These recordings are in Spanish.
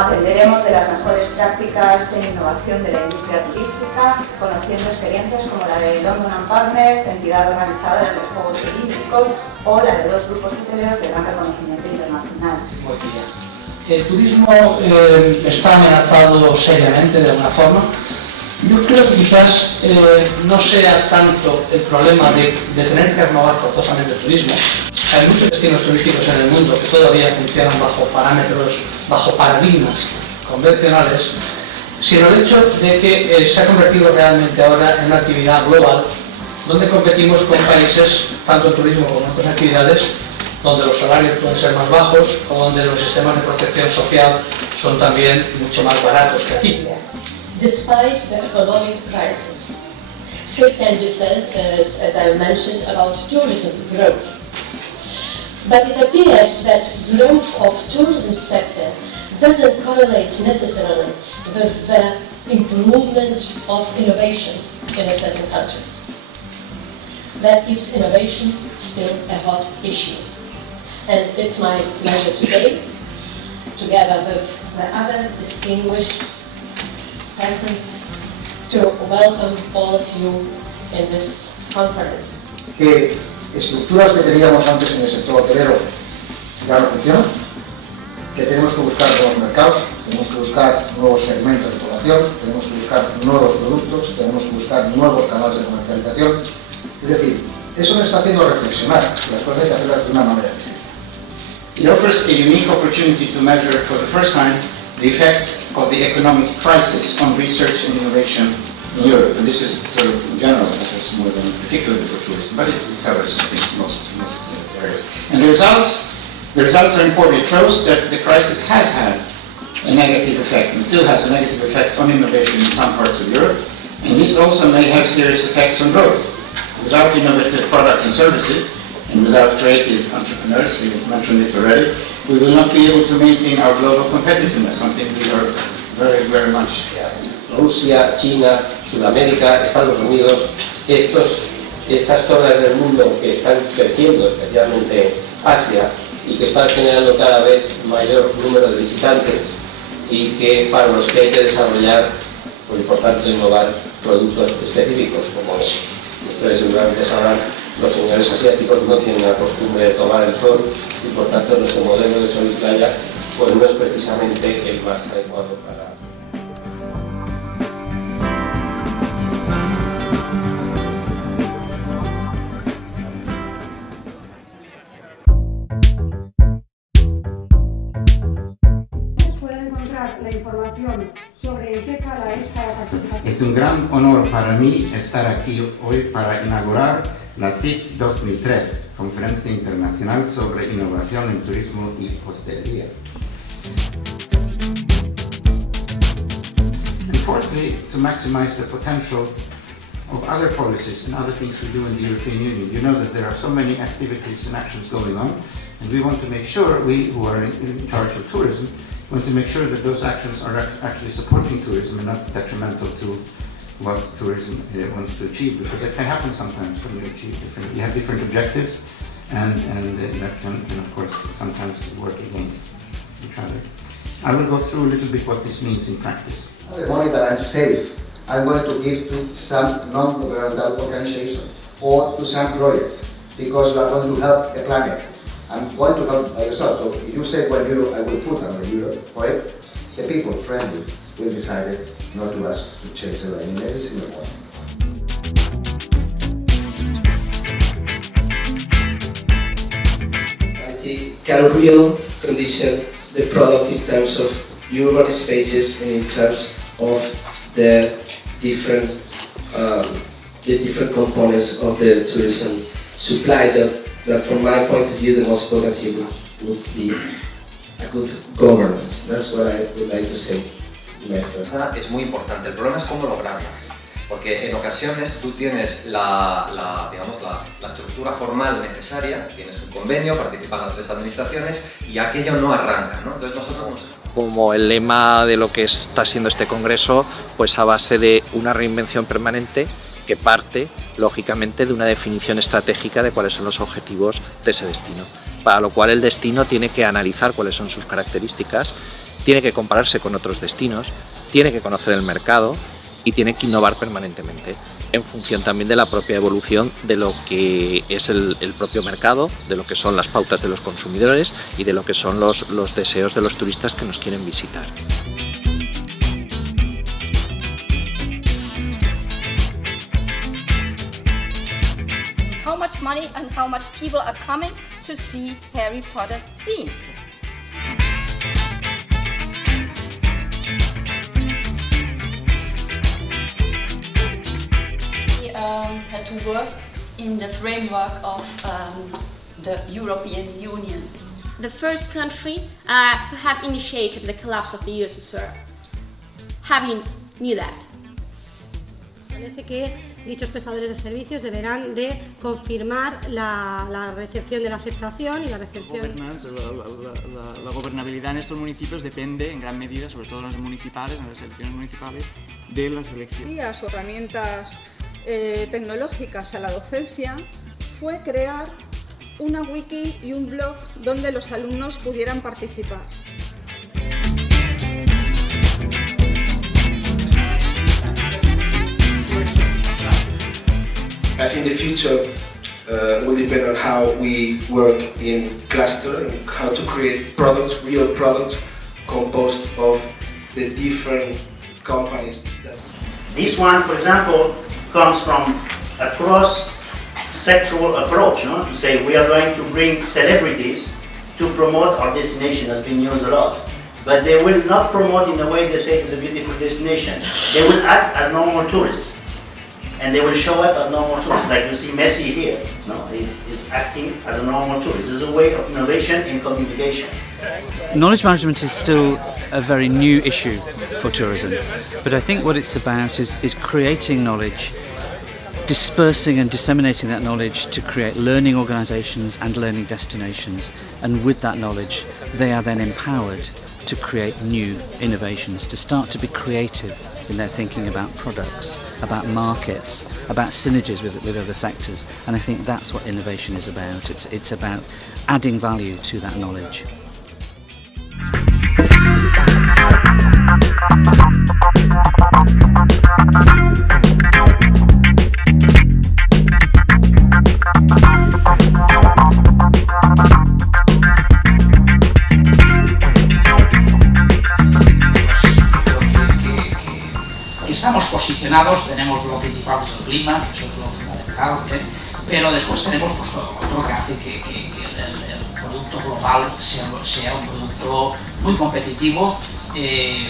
Aprenderemos de las mejores prácticas en innovación de la industria turística, conociendo experiencias como la de London & Partners, entidad organizadora de los Juegos Olímpicos, o la de dos grupos hoteleros de gran reconocimiento internacional. El turismo está amenazado seriamente de alguna forma. Yo creo que quizás no sea tanto el problema de tener que renovar forzosamente el turismo. Hay muchos destinos turísticos en el mundo que todavía funcionan bajo parámetros, bajo paradigmas convencionales, sino el hecho de que se ha convertido realmente ahora en una actividad global, donde competimos con países, tanto en turismo como en otras actividades, donde los salarios pueden ser más bajos o donde los sistemas de protección social son también mucho más baratos que aquí. Despite the economic crisis, still can be said, as I mentioned, about tourism growth. But it appears that growth of tourism sector doesn't correlate necessarily with the improvement of innovation in certain countries. That keeps innovation still a hot issue. And it's my pleasure today, together with the other distinguished presence, to welcome all of you in this conference. Que estructuras que teníamos antes en el sector hotelero ya no funcionan, que tenemos que buscar nuevos mercados, tenemos que buscar nuevos segmentos de población, tenemos que buscar nuevos productos, tenemos que buscar nuevos canales de comercialización. Es decir, eso nos está haciendo reflexionar, que las cosas hay que hacerlas de una manera distinta. It offers a unique opportunity to measure for the first time the effect of the economic crisis on research and innovation in Europe. And this is sort of general, it's more than particularly for tourism, but it covers, I think, most areas. And the results are important. It shows that the crisis has had a negative effect and still has a negative effect on innovation in some parts of Europe. And this also may have serious effects on growth. Without innovative products and services, and without creative entrepreneurs, you mentioned it already, we will not be able to maintain our global competitiveness, something we are very, very much. Rusia, China, Sudamérica, Estados Unidos, estas zonas del mundo que están creciendo, especialmente Asia, y que están generando cada vez mayor número de visitantes y que para los que hay que desarrollar, por importante innovar productos específicos, como ustedes seguramente sabrán, los señores asiáticos no tienen la costumbre de tomar el sol y por tanto nuestro modelo de sol y playa pues no es precisamente el más adecuado para... ¿Pueden encontrar la información sobre en qué sala es cada participación? Es un gran honor para mí estar aquí hoy para inaugurar la CIT 2003, Conferencia Internacional sobre Innovación en Turismo y Hostelería. And fourthly, to maximize the potential of other policies and other things we do in the European Union. You know that there are so many activities and actions going on, and we want to make sure, we who are in charge of tourism, want to make sure that those actions are actually supporting tourism and not detrimental to what tourism wants to achieve, because it can happen sometimes when you have different objectives, and that can of course sometimes work against each other. I will go through a little bit what this means in practice. The money that I'm saved, I'm going to give to some non-governmental organization or to some project, because you are going to help the planet. I'm going to help by yourself. So if you say 1 euro, I will put on the euro for it. The people friendly will decide not to ask to change the line in every single one. Can real condition the product in terms of urban spaces and in terms of the different components of the tourism supply that from my point of view the most important thing would be a good governance. That's what I would like to say. Es muy importante, el problema es cómo lograrla, porque en ocasiones tú tienes la estructura formal necesaria, tienes un convenio, participan las 3 administraciones y aquello no arranca, ¿no? Entonces nosotros como el lema de lo que está siendo este congreso, pues a base de una reinvención permanente que parte, lógicamente, de una definición estratégica de cuáles son los objetivos de ese destino. Para lo cual el destino tiene que analizar cuáles son sus características, tiene que compararse con otros destinos, tiene que conocer el mercado y tiene que innovar permanentemente, en función también de la propia evolución de lo que es el propio mercado, de lo que son las pautas de los consumidores y de lo que son los deseos de los turistas que nos quieren visitar. How much money and how much people are coming to see Harry Potter scenes. We had to work in the framework of the European Union. The first country who have initiated the collapse of the USSR. Have you knew that? Parece que dichos prestadores de servicios deberán de confirmar la recepción de la aceptación y la recepción. La gobernabilidad en estos municipios depende en gran medida, sobre todo en los municipales, en las elecciones municipales, de las elecciones. Las herramientas tecnológicas a la docencia fue crear una wiki y un blog donde los alumnos pudieran participar. I think the future will depend on how we work in cluster and how to create products, real products, composed of the different companies. This one, for example, comes from a cross-sectoral approach, no? To say we are going to bring celebrities to promote our destination, has been used a lot. But they will not promote in a way they say it's a beautiful destination. They will act as normal tourists. And they will show up as normal tourists, like you see Messi here. No, he's acting as a normal tourist. This is a way of innovation in communication. Knowledge management is still a very new issue for tourism, but I think what it's about is creating knowledge, dispersing and disseminating that knowledge to create learning organisations and learning destinations, and with that knowledge they are then empowered to create new innovations, to start to be creative in their thinking about products, about markets, about synergies with other sectors, and I think that's what innovation is about. It's about adding value to that knowledge. Estamos posicionados, tenemos lo principal que es el clima, que es lo fundamental, pero después tenemos pues, todo lo otro que hace que el producto global sea un producto muy competitivo. El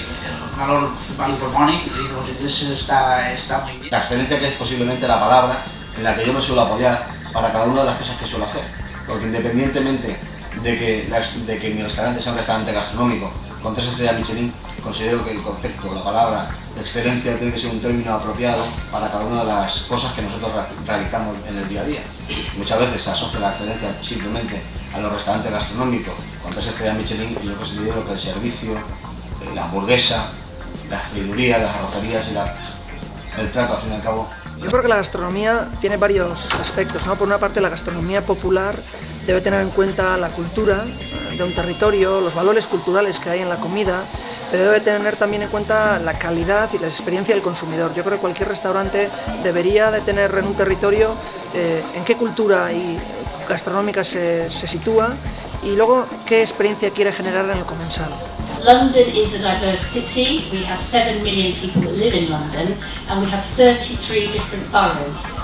valor value for money, que dicen los ingleses, está muy bien. La excelencia, que es posiblemente la palabra en la que yo me suelo apoyar para cada una de las cosas que suelo hacer, porque independientemente de que mi restaurante sea un restaurante gastronómico con 3 estrellas Michelin, considero que el concepto, la palabra excelencia tiene que ser un término apropiado para cada una de las cosas que nosotros realizamos en el día a día. Muchas veces se asocia la excelencia simplemente a los restaurantes gastronómicos con 3 estrellas Michelin, y yo considero que el servicio, la hamburguesa, las fridurías, las arrocerías y el trato, al fin y al cabo. Yo creo que la gastronomía tiene varios aspectos, ¿no? Por una parte, la gastronomía popular debe tener en cuenta la cultura de un territorio, los valores culturales que hay en la comida, pero debe tener también en cuenta la calidad y la experiencia del consumidor. Yo creo que cualquier restaurante debería de tener en un territorio en qué cultura y gastronómica se sitúa, y luego qué experiencia quiere generar en el comensal. London is a diverse city. We have 7 million people that live in London, and we have 33 different boroughs.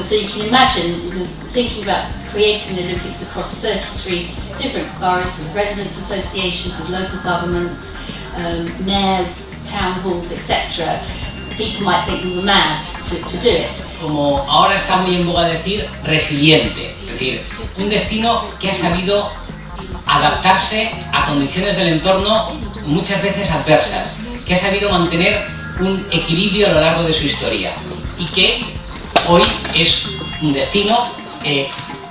So you can imagine, thinking about creating the Olympics across 33 different boroughs, with residents' associations, with local governments, mayors, town halls, etc. People might think we were mad to do it. Como ahora está muy en boga decir, resiliente, es decir, un destino que ha sabido adaptarse a condiciones del entorno muchas veces adversas, que ha sabido mantener un equilibrio a lo largo de su historia y que hoy es un destino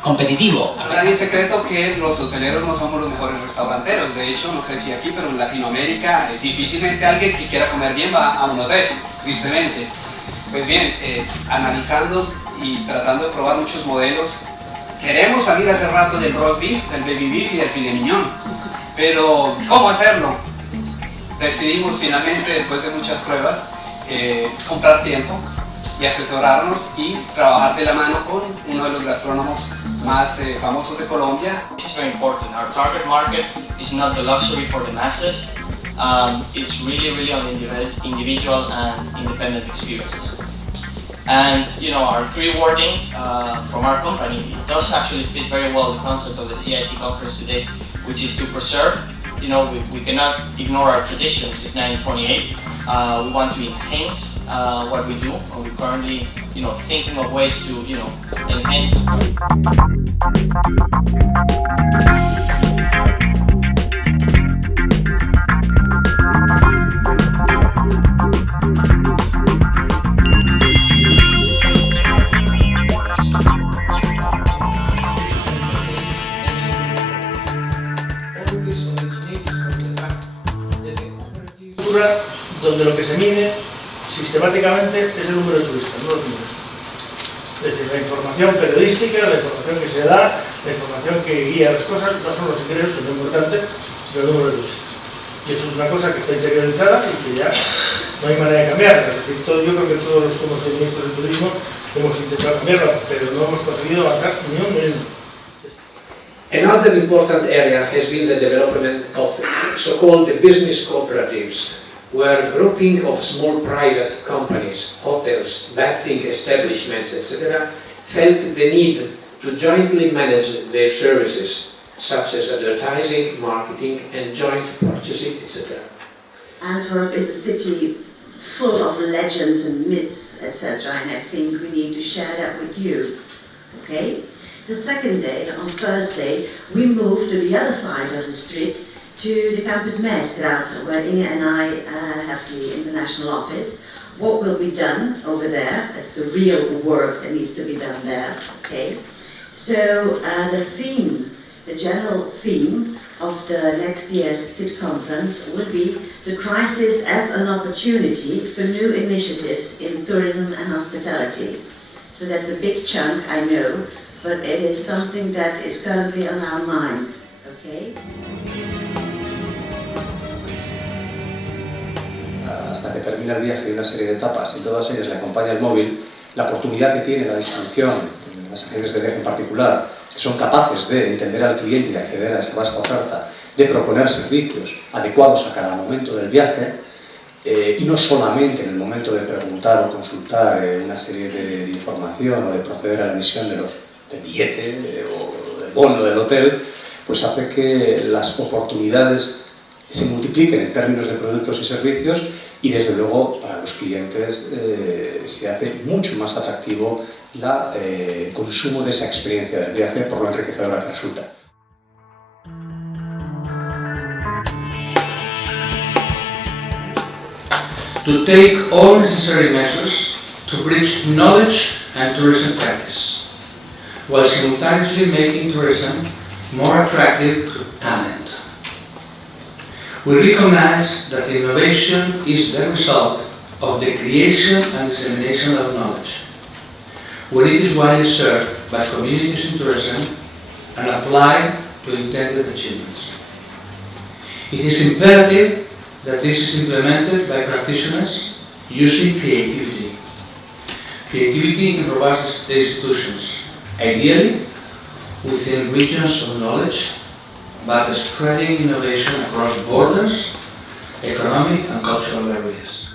competitivo. Para nadie es secreto que los hoteleros no somos los mejores restauranteros. De hecho, no sé si aquí, pero en Latinoamérica difícilmente alguien que quiera comer bien va a un hotel, tristemente. Pues bien, analizando y tratando de probar muchos modelos, queremos salir hace rato del roast beef, del baby beef y del filet mignon, pero ¿cómo hacerlo? Decidimos finalmente, después de muchas pruebas, comprar tiempo y asesorarnos y trabajar de la mano con uno de los gastrónomos más famosos de Colombia. It's very important. Our target market is not the luxury for the masses. It's really on individual and independent experiences. And you know, our three wordings from our company, it does actually fit very well the concept of the CIT conference today, which is to preserve. You know, we cannot ignore our traditions since 1928. We want to enhance what we do, and we're currently, you know, thinking of ways to, you know, enhance. Donde lo que se mide sistemáticamente es el número de turistas, no los números. Es decir, la información periodística, la información que se da, la información que guía las cosas, no son los ingresos, que es lo importante, sino el número de turistas. Y eso es una cosa que está interiorizada y que ya no hay manera de cambiarla. Es decir, yo creo que todos los que hemos sido ministros de turismo hemos intentado cambiarla, pero no hemos conseguido avanzar ni un milímetro. Another important area has been the development of so-called business cooperatives, where grouping of small private companies, hotels, bathing establishments, etc., felt the need to jointly manage their services, such as advertising, marketing, and joint purchasing, etc. Antwerp is a city full of legends and myths, etc., and I think we need to share that with you, okay? The second day, on Thursday, we moved to the other side of the street to the Campus Meerstraat, where Inge and I have the international office. What will be done over there, that's the real work that needs to be done there, okay? So the theme, the general theme of the next year's CIT conference will be the crisis as an opportunity for new initiatives in tourism and hospitality. So that's a big chunk, I know, but it is something that is currently on our minds, okay? Hasta que termina el viaje hay una serie de etapas y todas ellas le acompaña el móvil, la oportunidad que tiene la distribución, las agencias de viaje en particular, que son capaces de entender al cliente y de acceder a esa vasta oferta, de proponer servicios adecuados a cada momento del viaje, y no solamente en el momento de preguntar o consultar una serie de información o de proceder a la emisión del billete o del bono del hotel, pues hace que las oportunidades se multipliquen en términos de productos y servicios y desde luego para los clientes se hace mucho más atractivo el consumo de esa experiencia del viaje por lo enriquecedora que resulta. To take all necessary measures to bridge knowledge and tourism practice, while simultaneously making tourism more attractive to talent. We recognize that innovation is the result of the creation and dissemination of knowledge, where it is widely served by communities in tourism and applied to intended achievements. It is imperative that this is implemented by practitioners using creativity. Creativity in robust institutions, ideally within regions of knowledge, but spreading innovation across borders, economic and cultural areas.